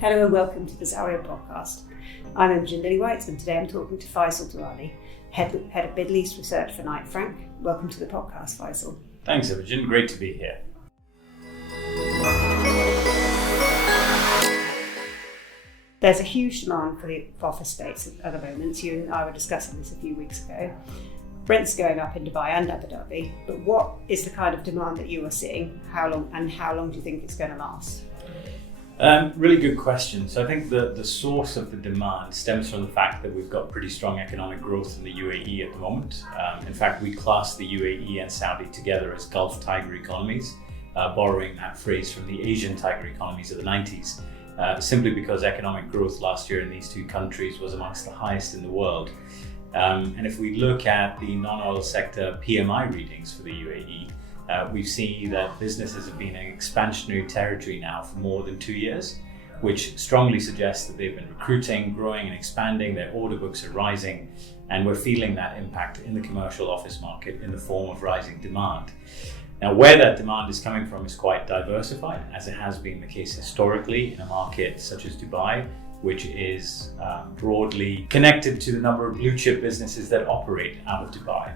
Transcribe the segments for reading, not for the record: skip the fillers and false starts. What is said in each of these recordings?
Hello and welcome to the Zawya Podcast. I'm Imogen Lillywhite and today I'm talking to Faisal Durrani, Head of Middle East Research for Knight Frank. Welcome to the podcast, Faisal. Thanks, Imogen. Great to be here. There's a huge demand for the office space at the moment. You and I were discussing this a few weeks ago. Rents going up in Dubai and Abu Dhabi, but what is the kind of demand that you are seeing? How long do you think it's going to last? Really good question. So I think the source of the demand stems from the fact that we've got pretty strong economic growth in the UAE at the moment. In fact, we class the UAE and Saudi together as Gulf Tiger economies, borrowing that phrase from the Asian Tiger economies of the 90s, simply because economic growth last year in these two countries was amongst the highest in the world. And if we look at the non-oil sector PMI readings for the UAE, we see that businesses have been in expansionary territory now for more than 2 years, which strongly suggests that they've been recruiting, growing and expanding, their order books are rising, and we're feeling that impact in the commercial office market in the form of rising demand. Now, where that demand is coming from is quite diversified, as it has been the case historically in a market such as Dubai, which is broadly connected to the number of blue chip businesses that operate out of Dubai.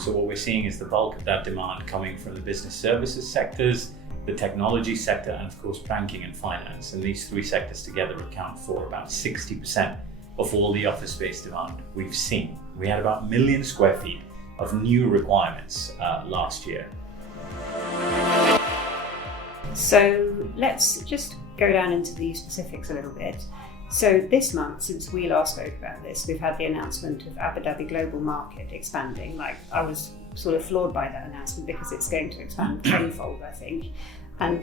So what we're seeing is the bulk of that demand coming from the business services sectors, the technology sector, and of course banking and finance. And these three sectors together account for about 60% of all the office space demand we've seen. We had about 1 million square feet of new requirements last year. So let's just go down into the specifics a little bit. So this month, since we last spoke about this, we've had the announcement of Abu Dhabi Global Market expanding. I was sort of floored by that announcement because it's going to expand tenfold, I think. And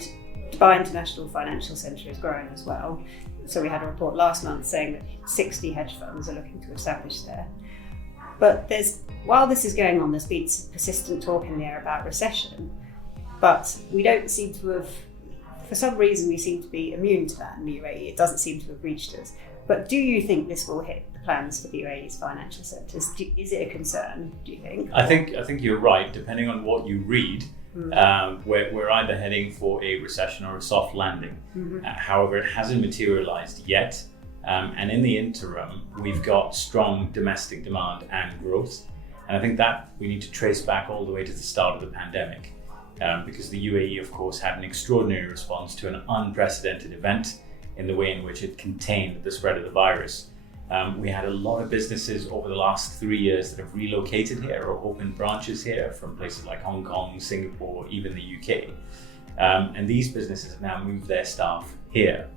Dubai International Financial Centre is growing as well. So we had a report last month saying that 60 hedge funds are looking to establish there. But while this is going on, there's been persistent talk in the air about recession, but we don't seem to have. For some reason, we seem to be immune to that in the UAE. It doesn't seem to have reached us. But do you think this will hit the plans for the UAE's financial centres? Is it a concern, do you think? I think you're right. Depending on what you read, we're either heading for a recession or a soft landing. Mm-hmm. However, it hasn't materialised yet. And in the interim, we've got strong domestic demand and growth. And I think that we need to trace back all the way to the start of the pandemic. Because the UAE, of course, had an extraordinary response to an unprecedented event in the way in which it contained the spread of the virus. We had a lot of businesses over the last 3 years that have relocated here or opened branches here from places like Hong Kong, Singapore, even the UK. And these businesses have now moved their staff here.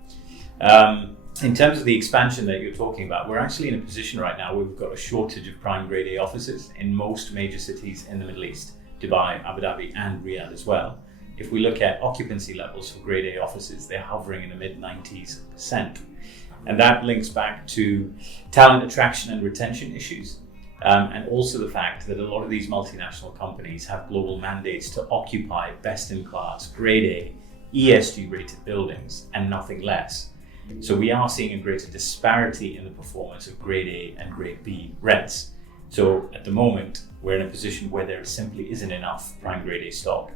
In terms of the expansion that you're talking about, we're actually in a position right now where we've got a shortage of prime grade A offices in most major cities in the Middle East. Dubai, Abu Dhabi and Riyadh as well. If we look at occupancy levels for grade A offices, they're hovering in the mid-90s%. And that links back to talent attraction and retention issues. And also the fact that a lot of these multinational companies have global mandates to occupy best-in-class, grade A, ESG-rated buildings and nothing less. So we are seeing a greater disparity in the performance of grade A and grade B rents. So at the moment, we're in a position where there simply isn't enough prime grade A stock.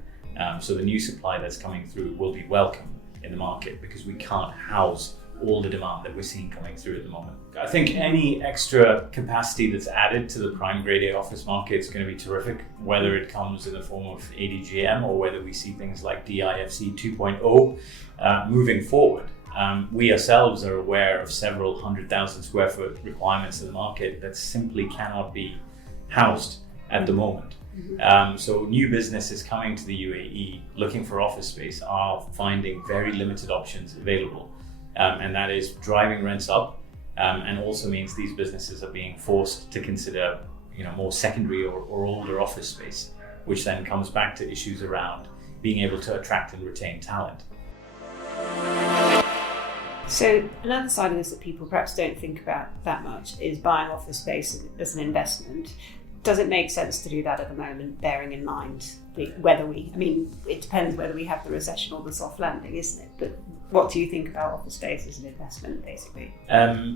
So the new supply that's coming through will be welcome in the market because we can't house all the demand that we're seeing coming through at the moment. I think any extra capacity that's added to the prime grade A office market is going to be terrific, whether it comes in the form of ADGM or whether we see things like DIFC 2.0 moving forward. We ourselves are aware of several 100,000 square foot requirements in the market that simply cannot be housed at the moment. So new businesses coming to the UAE looking for office space are finding very limited options available. And that is driving rents up and also means these businesses are being forced to consider more secondary or older office space, which then comes back to issues around being able to attract and retain talent. So another side of this that people perhaps don't think about that much is buying office space as an investment. Does it make sense to do that at the moment, bearing in mind it depends whether we have the recession or the soft landing, isn't it? But what do you think about office space as an investment, basically?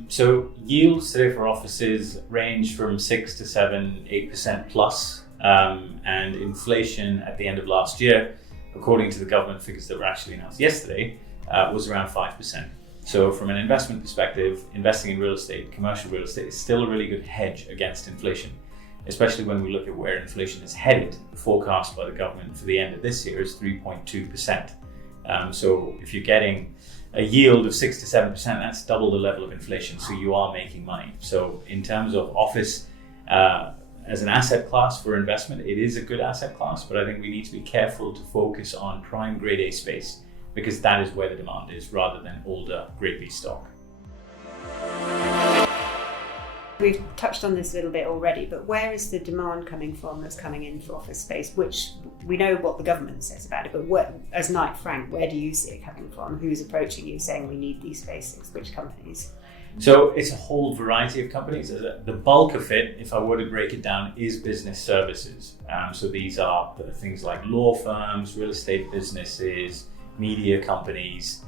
So yields today for offices range from 6 to 7, 8% plus. And inflation at the end of last year, according to the government figures that were actually announced yesterday, was around 5%. So from an investment perspective, investing in real estate, commercial real estate, is still a really good hedge against inflation, especially when we look at where inflation is headed. The forecast by the government for the end of this year is 3.2%. So if you're getting a yield of 6 to 7%, that's double the level of inflation. So you are making money. So in terms of office as an asset class for investment, it is a good asset class, but I think we need to be careful to focus on prime grade A space, because that is where the demand is, rather than older grade B stock. We've touched on this a little bit already, but where is the demand coming from that's coming in for office space? Which we know what the government says about it, but as Knight Frank, where do you see it coming from? Who's approaching you saying we need these spaces? Which companies? So it's a whole variety of companies. The bulk of it, if I were to break it down, is business services. So these are things like law firms, real estate businesses, media companies.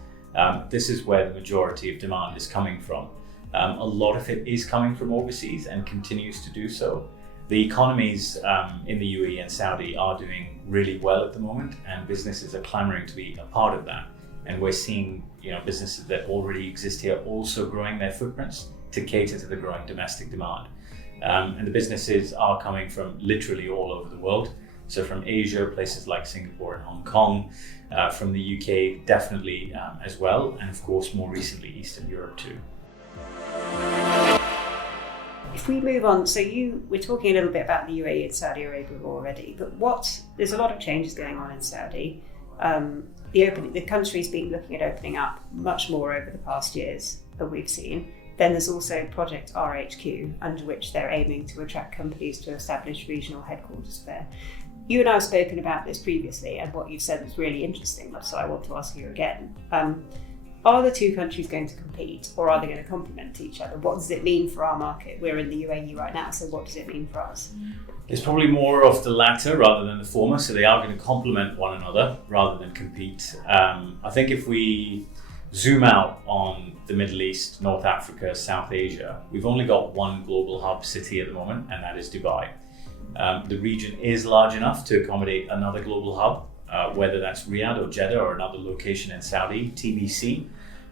This is where the majority of demand is coming from. A lot of it is coming from overseas and continues to do so. The economies in the UAE and Saudi are doing really well at the moment, and businesses are clamoring to be a part of that. And we're seeing, businesses that already exist here also growing their footprints to cater to the growing domestic demand. And the businesses are coming from literally all over the world. So from Asia, places like Singapore and Hong Kong, from the UK definitely as well, and of course more recently Eastern Europe too. If we move on, so we're talking a little bit about the UAE and Saudi Arabia already, but there's a lot of changes going on in Saudi. The country's been looking at opening up much more over the past years that we've seen. Then there's also Project RHQ, under which they're aiming to attract companies to establish regional headquarters there. You and I have spoken about this previously, and what you've said is really interesting, so I want to ask you again. Are the two countries going to compete, or are they going to complement each other? What does it mean for our market? We're in the UAE right now, so what does it mean for us? It's probably more of the latter rather than the former, so they are going to complement one another rather than compete. I think if we zoom out on the Middle East, North Africa, South Asia, we've only got one global hub city at the moment, and that is Dubai. The region is large enough to accommodate another global hub, whether that's Riyadh or Jeddah or another location in Saudi, TBC.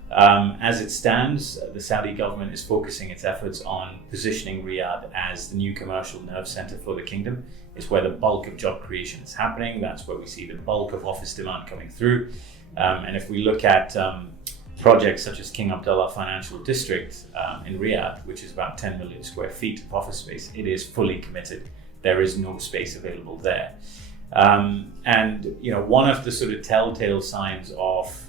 As it stands, the Saudi government is focusing its efforts on positioning Riyadh as the new commercial nerve center for the kingdom. It's where the bulk of job creation is happening. That's where we see the bulk of office demand coming through. And if we look at projects such as King Abdullah Financial District in Riyadh, which is about 10 million square feet of office space, it is fully committed. There is no space available there. And one of the sort of telltale signs of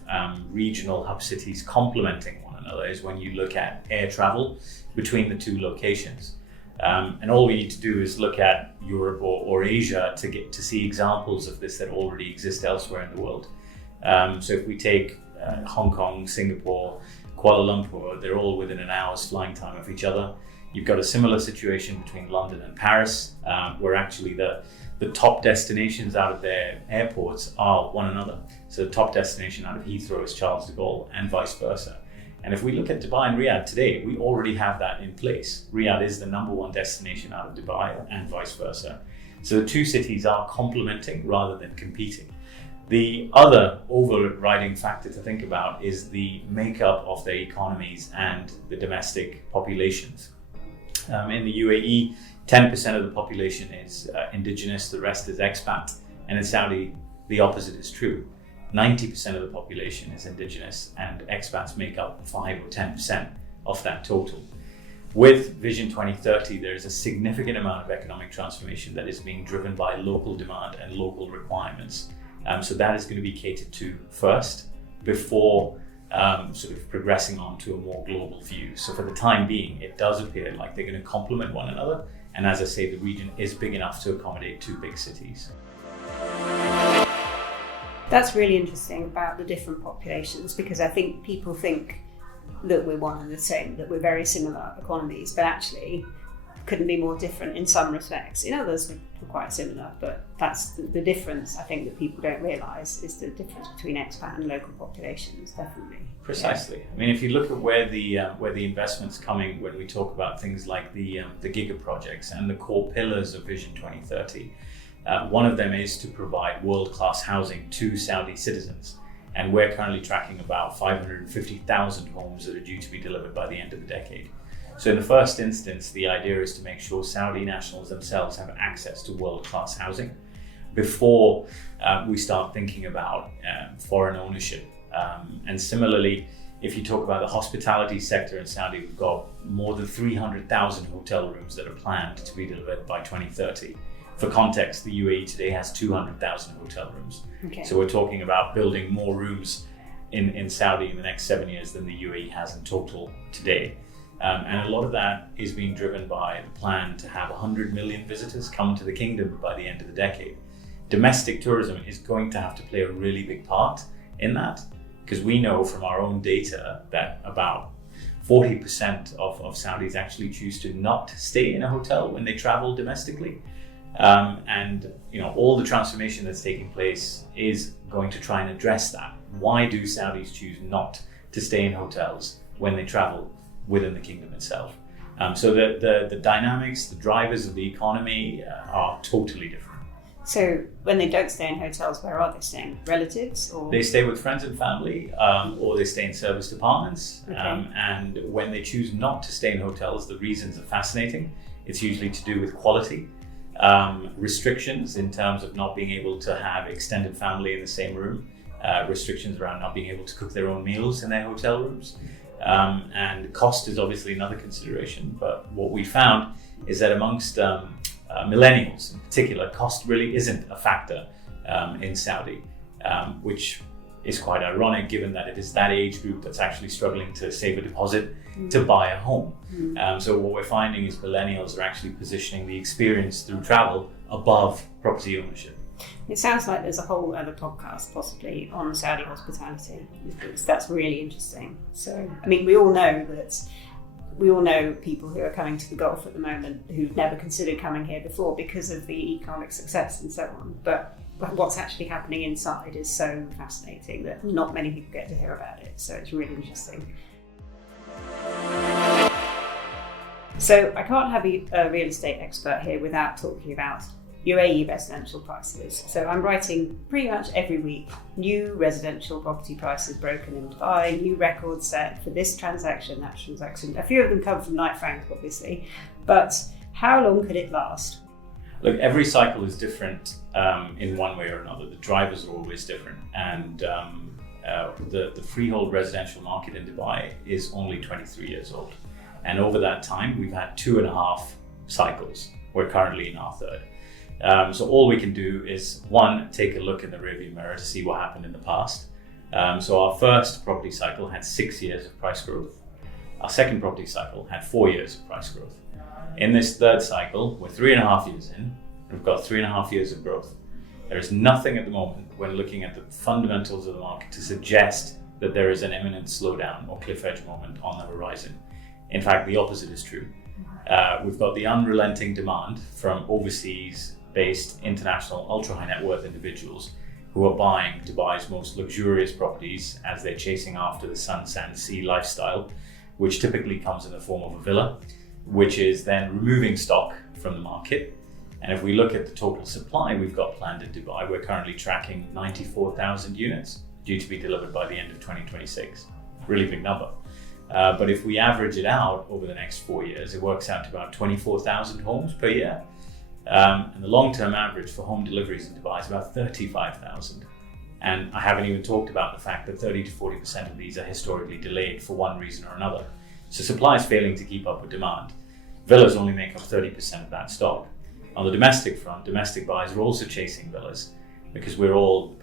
regional hub cities complementing one another is when you look at air travel between the two locations. And all we need to do is look at Europe or Asia to get to see examples of this that already exist elsewhere in the world. So if we take Hong Kong, Singapore, Kuala Lumpur, they're all within an hour's flying time of each other. You've got a similar situation between London and Paris, where actually the top destinations out of their airports are one another. So the top destination out of Heathrow is Charles de Gaulle, and vice versa. And if we look at Dubai and Riyadh today, we already have that in place. Riyadh is the number one destination out of Dubai, and vice versa. So the two cities are complementing rather than competing. The other overriding factor to think about is the makeup of their economies and the domestic populations. In the UAE, 10% of the population is indigenous, the rest is expat. And in Saudi, the opposite is true. 90% of the population is indigenous, and expats make up 5 or 10% of that total. With Vision 2030, there is a significant amount of economic transformation that is being driven by local demand and local requirements. So that is going to be catered to first before sort of progressing on to a more global view. So for the time being, it does appear like they're going to complement one another. And as I say, the region is big enough to accommodate two big cities. That's really interesting about the different populations, because I think people think that we're one and the same, that we're very similar economies, but actually couldn't be more different in some respects. In others, we're quite similar, but that's the difference I think that people don't realise, is the difference between expat and local populations, definitely. Precisely. Yeah. I mean, if you look at where the investment's coming when we talk about things like the giga projects and the core pillars of Vision 2030, one of them is to provide world-class housing to Saudi citizens. And we're currently tracking about 550,000 homes that are due to be delivered by the end of the decade. So in the first instance, the idea is to make sure Saudi nationals themselves have access to world-class housing before we start thinking about foreign ownership. And similarly, if you talk about the hospitality sector in Saudi, we've got more than 300,000 hotel rooms that are planned to be delivered by 2030. For context, the UAE today has 200,000 hotel rooms. Okay. So we're talking about building more rooms in Saudi in the next 7 years than the UAE has in total today. And a lot of that is being driven by the plan to have 100 million visitors come to the kingdom by the end of the decade. Domestic tourism is going to have to play a really big part in that, because we know from our own data that about 40% of Saudis actually choose to not stay in a hotel when they travel domestically. And all the transformation that's taking place is going to try and address that. Why do Saudis choose not to stay in hotels when they travel within the kingdom itself? So the dynamics, the drivers of the economy are totally different. So when they don't stay in hotels, where are they staying? Relatives? Or they stay with friends and family, or they stay in service departments. Okay. And when they choose not to stay in hotels, the reasons are fascinating. It's usually to do with quality, restrictions in terms of not being able to have extended family in the same room, restrictions around not being able to cook their own meals in their hotel rooms. And cost is obviously another consideration, but what we found is that amongst millennials in particular, cost really isn't a factor in Saudi, which is quite ironic given that it is that age group that's actually struggling to save a deposit to buy a home. So what we're finding is millennials are actually positioning the experience through travel above property ownership. It sounds like there's a whole other podcast possibly on Saudi hospitality. That's really interesting. So, I mean, we all know people who are coming to the Gulf at the moment who've never considered coming here before because of the economic success and so on. But what's actually happening inside is so fascinating that not many people get to hear about it. So it's really interesting. So I can't have a real estate expert here without talking about UAE residential prices. So I'm writing pretty much every week new residential property prices broken in Dubai, new records set for this transaction, that transaction. A few of them come from Knight Frank, obviously, but how long could it last? Look, every cycle is different in one way or another. The drivers are always different, and the freehold residential market in Dubai is only 23 years old. And over that time, we've had 2.5 cycles. We're currently in our third. So all we can do is, one, take a look in the rearview mirror to see what happened in the past. So our first property cycle had 6 years of price growth. Our second property cycle had 4 years of price growth. In this third cycle, we're 3.5 years in, we've got 3.5 years of growth. There is nothing at the moment when looking at the fundamentals of the market to suggest that there is an imminent slowdown or cliff edge moment on the horizon. In fact, the opposite is true. We've got the unrelenting demand from overseas-based international ultra-high net worth individuals who are buying Dubai's most luxurious properties as they're chasing after the sun, sand, sea lifestyle, which typically comes in the form of a villa, which is then removing stock from the market. And if we look at the total supply we've got planned in Dubai, we're currently tracking 94,000 units due to be delivered by the end of 2026. Really big number. But if we average it out over the next 4 years, it works out to about 24,000 homes per year. And the long-term average for home deliveries in Dubai is about 35,000. And I haven't even talked about the fact that 30 to 40% of these are historically delayed for one reason or another. So supply is failing to keep up with demand. Villas only make up 30% of that stock. On the domestic front, domestic buyers are also chasing villas because we're all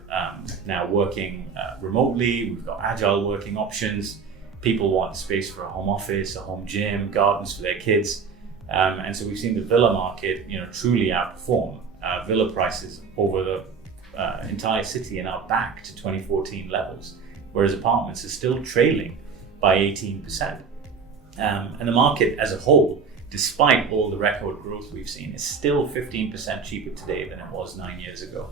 now working remotely. We've got agile working options. People want space for a home office, a home gym, gardens for their kids. And so we've seen the villa market, truly outperform. Villa prices over the entire city are now back to 2014 levels, whereas apartments are still trailing by 18%. And the market as a whole, despite all the record growth we've seen, is still 15% cheaper today than it was 9 years ago.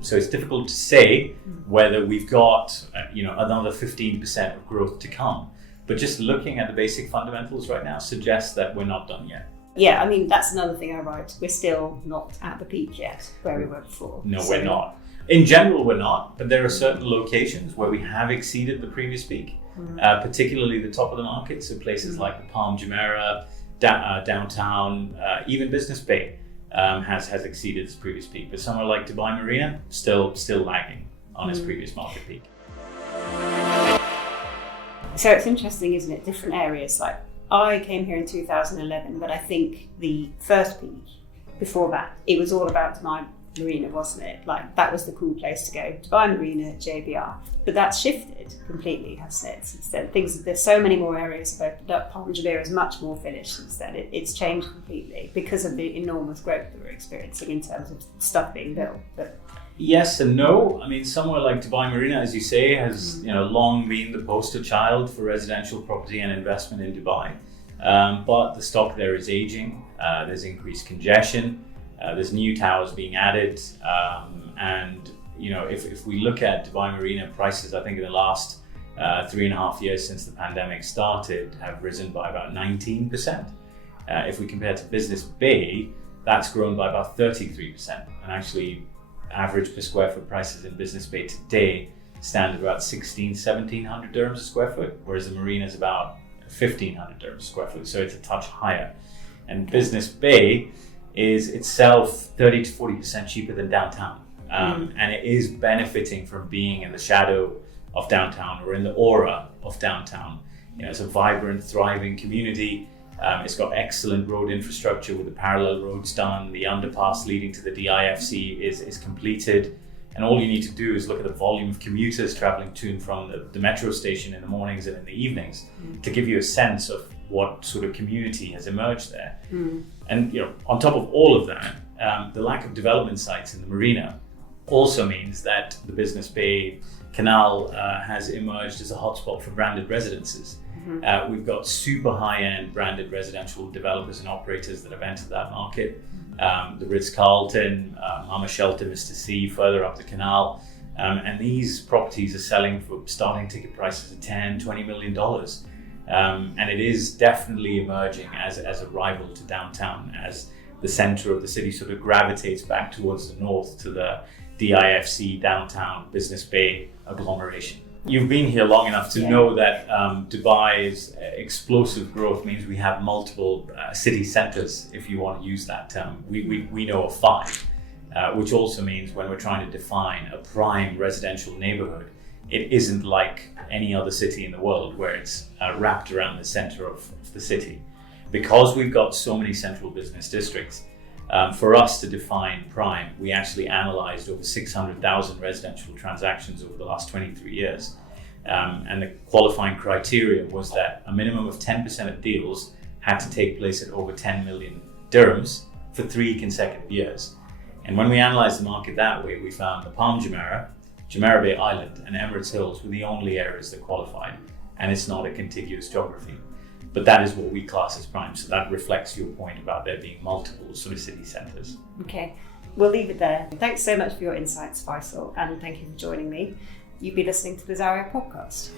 So it's difficult to say whether we've got another 15% of growth to come. But just looking at the basic fundamentals right now suggests that we're not done yet. Yeah, I mean, that's another thing I write. We're still not at the peak yet where we were before. No, we're not. In general, we're not, but there are certain locations where we have exceeded the previous peak, particularly the top of the market. So places like the Palm Jumeirah, downtown, even Business Bay has exceeded its previous peak. But somewhere like Dubai Marina, still lagging on its previous market peak. So it's interesting, isn't it? Different areas. Like I came here in 2011, but I think the first peak before that, it was all about Dubai Marina, wasn't it? Like that was the cool place to go. Dubai Marina, JBR. But that's shifted completely, hasn't it? Since then, there's so many more areas have opened up. Palm Jumeirah is much more finished since then. It's changed completely because of the enormous growth that we're experiencing in terms of stuff being built. But yes and no. I mean, somewhere like Dubai Marina, as you say, has long been the poster child for residential property and investment in Dubai. But the stock there is aging. There's increased congestion. There's new towers being added, and if we look at Dubai Marina prices, I think in the last 3.5 years since the pandemic started, have risen by about 19%. If we compare to Business Bay, that's grown by about 33%, and actually average per square foot prices in Business Bay today stand at about 1,700 dirhams a square foot, whereas the Marina is about 1,500 dirhams a square foot, so it's a touch higher. And Business Bay is itself 30 to 40% cheaper than downtown. And it is benefiting from being in the shadow of downtown or in the aura of downtown. It's a vibrant, thriving community. It's got excellent road infrastructure with the parallel roads done. The underpass leading to the DIFC is completed. And all you need to do is look at the volume of commuters traveling to and from the metro station in the mornings and in the evenings to give you a sense of what sort of community has emerged there. And on top of all of that, the lack of development sites in the marina also means that the Business Bay Canal has emerged as a hotspot for branded residences. We've got super high-end branded residential developers and operators that have entered that market. The Ritz-Carlton, Mama Shelter, Mr. C, further up the canal. And these properties are selling for starting ticket prices of $10-20 million. And it is definitely emerging as a rival to downtown, as the center of the city sort of gravitates back towards the north to the DIFC downtown Business Bay agglomeration. You've been here long enough to know that Dubai's explosive growth means we have multiple city centers, if you want to use that term. We know of 5, which also means when we're trying to define a prime residential neighborhood, it isn't like any other city in the world where it's wrapped around the center of the city. Because we've got so many central business districts, for us to define prime, we actually analyzed over 600,000 residential transactions over the last 23 years. And the qualifying criteria was that a minimum of 10% of deals had to take place at over 10 million dirhams for 3 consecutive years. And when we analyzed the market that way, we found the Palm Jumeirah, Jumeirah Bay Island and Emirates Hills were the only areas that qualified, and it's not a contiguous geography. But that is what we class as prime, so that reflects your point about there being multiple sort of city centres. Okay, we'll leave it there. Thanks so much for your insights, Faisal, and thank you for joining me. You've been listening to the Zawya Podcast.